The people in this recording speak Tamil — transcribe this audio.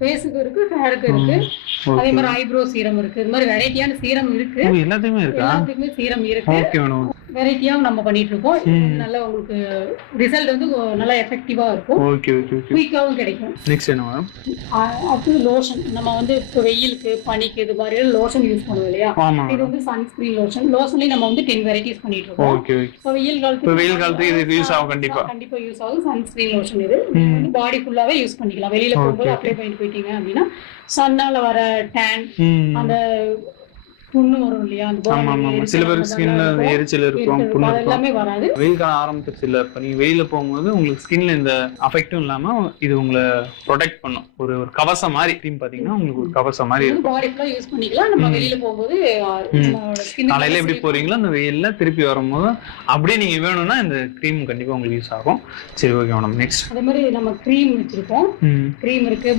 ஃபேஸுக்கு இருக்கு, ஹேருக்கு இருக்கு. அதே மாதிரி ஐப்ரோ சீரம் இருக்கு. இது மாதிரி வெரைட்டியான சீரம் இருக்கு. எல்லாத்துக்குமே இருக்கா? எல்லாத்துக்குமே சீரம் இருக்கு. Okay madam. வெரைட்டியாவும் நம்ம பண்ணிட்டு இருக்கோம். நல்லா உங்களுக்கு ரிசல்ட் வந்து நல்லா எஃபெக்டிவா இருக்கும். Okay okay okay. குயிக்காவும் கிடைக்கும். நெக்ஸ்ட் என்ன மேடம்? அது லோஷன். நம்ம வந்து இப்போ வெயிலுக்கு பனிக்கு இது மாதிரி லோஷன் யூஸ் பண்ணுவோம் இல்லையா? இது வந்து சன்ஸ்கிரீன் லோஷன். லோஷன்லயே நம்ம வந்து 10 வெரைட்டிஸ் பண்ணிட்டு இருக்கோம். Okay okay. இப்போ வெயில் காலத்துக்கு இது யூஸ் ஆகும். கண்டிப்பா யூஸ் ஆகும். சன்ஸ்கிரீன் லோஷன் இது வந்து பாடி ஃபுல்லாவே யூஸ் பண்ணிக்கலாம். வெளியில போகும்போது அப்ளை பண்ணிட்டு போயிட்டீங்க அப்படின்னா சன்னால வர டேன், அந்த புண்ணு வரும் இல்லையா? அந்த சில பேருக்கு ஸ்கின்ல எரிச்சல் இருக்கும், புண்ணு எல்லாமே வராது. வெயில் காலம் ஆரம்பிச்சிருச்சு இல்ல, இப்ப நீங்க வெளியில போகும்போது உங்களுக்கு ஸ்கின்ல இந்த அஃபெக்டும் இல்லாம இது உங்களை ப்ரொடெக்ட் பண்ணும். ஒரு கவசம் மாதிரி கிரீம் பாத்தீங்கன்னா உங்களுக்கு ஒரு கவசம் மாதிரி இருக்கும். பாடி ஃபுல்லா யூஸ் பண்ணிக்கலாம். நம்ம வெளியில போகும்போது காலையில எப்படி போறீங்களோ அந்த வெயில்ல திருப்பி வரும்போது அப்படியே நீங்க வேணும்னா இந்த கிரீம் கண்டிப்பா உங்களுக்கு யூஸ் ஆகும். சரி ஓகே மேடம். நெக்ஸ்ட் அதே மாதிரி நம்ம கிரீம் வச்சிருக்கோம். கிரீம் இருக்கு.